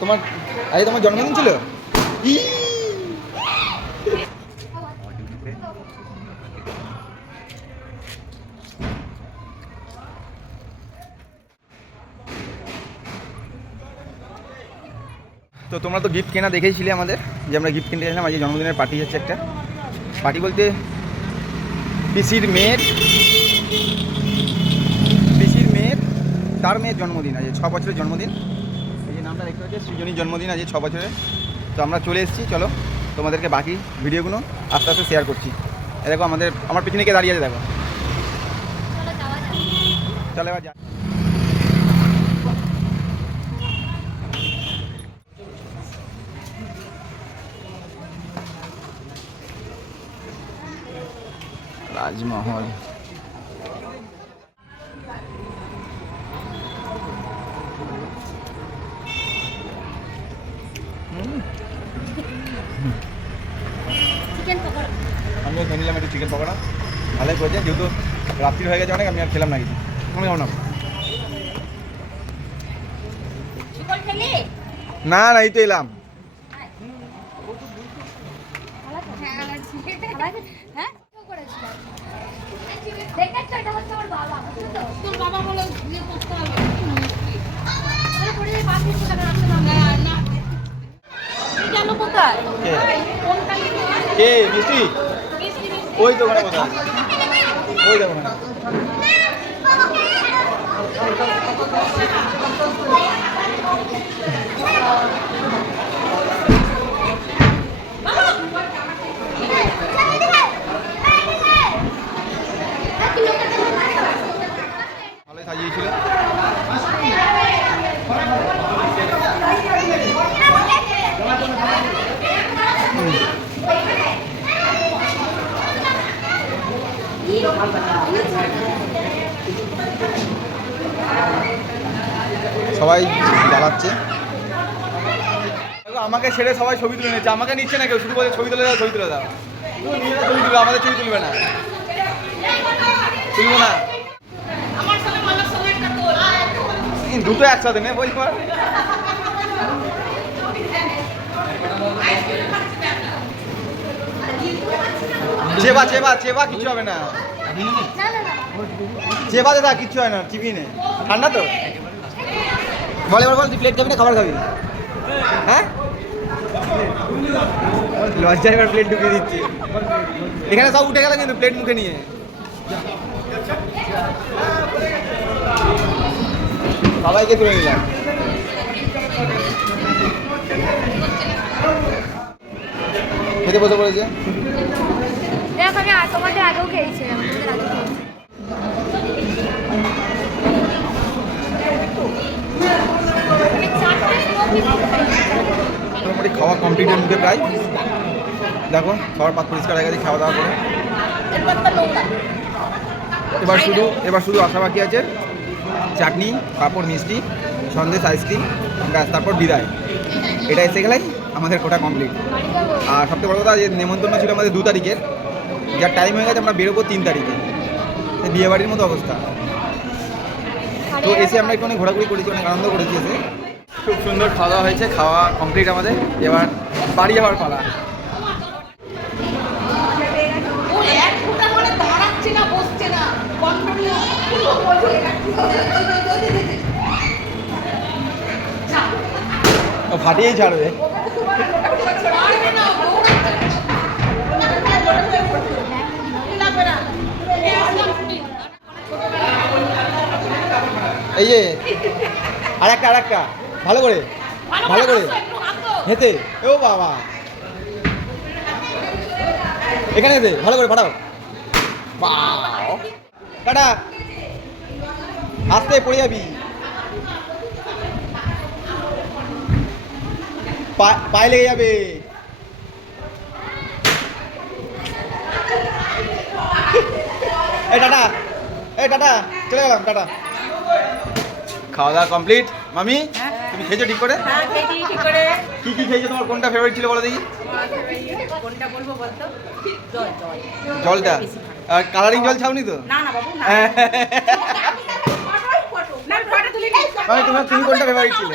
তোমার আজ তোমার জন্মদিন ছিল? তো তোমরা তো গিফট কেনা দেখেইছিলে আমাদের, যে আমরা গিফট কিনতে গেছিলাম। আজকে জন্মদিনের পার্টি হচ্ছে একটা। পার্টি বলতে পিসির মেয়ের তার মেয়ের জন্মদিন, আজ 6 বছরের জন্মদিন। এই যে নামটা দেখতে পাচ্ছি, সৃজনীর জন্মদিন আজ 6 বছরের। তো আমরা চলে এসেছি, চলো তোমাদেরকে বাকি ভিডিওগুলো আস্তে আস্তে শেয়ার করছি। দেখো আমার পিছনে কে দাঁড়িয়ে আছে, দেখো। চলো এবার যা। রাজমহল, আমিও খেয়ে নিলাম একটু চিকেন পকোড়া। ভালোই করেছে, যেহেতু রাত্রি হয়ে গেছে অনেক, আমি আর খেলাম না কিছু। তুমি খাও না? না না, এই তো এলাম। কে মিষ্টি? ওই তো ওখানে কোথায়, ওই দেখো না। ভালোই সাজিয়েছিল। সবাই জ্বালাচ্ছে। আমাকে ছেড়ে সবাই ছবি তুলে নিচ্ছে, আমাকে নিচ্ছে না কেউ, শুধু বলে ছবি তুলে দাও, ছবি তুলে দাও। ছবি তুলবে, আমাদের ছবি তুলবে না, তুলবো না। দুটো একসাথে নেই বলছি। চেবা চেবা চেবা কিচ্ছু হবে না, চেবাতে থাক, কিচ্ছু হয় না, টিভি নেই, ঠান্ডা তো। বল এবার বল, তুই প্লেট খাবি না খাবার খাবি? হ্যাঁ, লজ্জা এবার প্লেট ঢুকিয়ে দিচ্ছি। এখানে সব উঠে গেল কিন্তু প্লেট মুখে নিয়ে। সবাইকে তুলে নিলাম। খেতে বসে পড়েছে। তোমাদের আগেও খেয়েছে, মোটামুটি খাওয়া কমপ্লিটের মুখে প্রায়। দেখো সবার পাত পরিষ্কার হয়ে গেছে খাওয়া দাওয়া করে। এবার শুধু আসা বাকি আছে চাটনি, পাঁপড়, মিষ্টি, সন্দেশ, আইসক্রিম, ব্যাস, তারপর বিদায়। এটা এসে গেলেই আমাদের কোটা কমপ্লিট। আর সবথেকে বড় কথা, যে নেমন্তন্ন ছিল আমাদের 2 তারিখের, যার টাইম হয়ে গেছে, আমরা বেরোবো 3 তারিখে। বিয়ে বাড়ির মতো অবস্থা। তো এসে আমরা একটু অনেক ঘোরাঘুরি করেছি, অনেক আনন্দ করেছি এসে। খুব সুন্দর খাওয়া দাওয়া হয়েছে, খাওয়া কমপ্লিট আমাদের। এবার বাড়ি যাওয়ার পালা। ফাটিয়েই ছাড়বে। এই যে আরেকটা ভালো করে হেতে। ও বাবা, এখানে হেতে ভালো করে ফাটাও। টাটা, আস্তে পড়ে যাবি, পায়ে লেগে যাবে। টাটা, চলে গেলাম, টাটা। খাওয়া দাওয়া কমপ্লিট। মামি, তুমি খেয়েছো ঠিক করে? কি কি খেয়েছো? তোমার কোনটা ফেভারিট ছিল বলো দেখি। জলটা? কালারিং জল খাওনি তো? তুমি কোনটা ফেভারিট ছিল?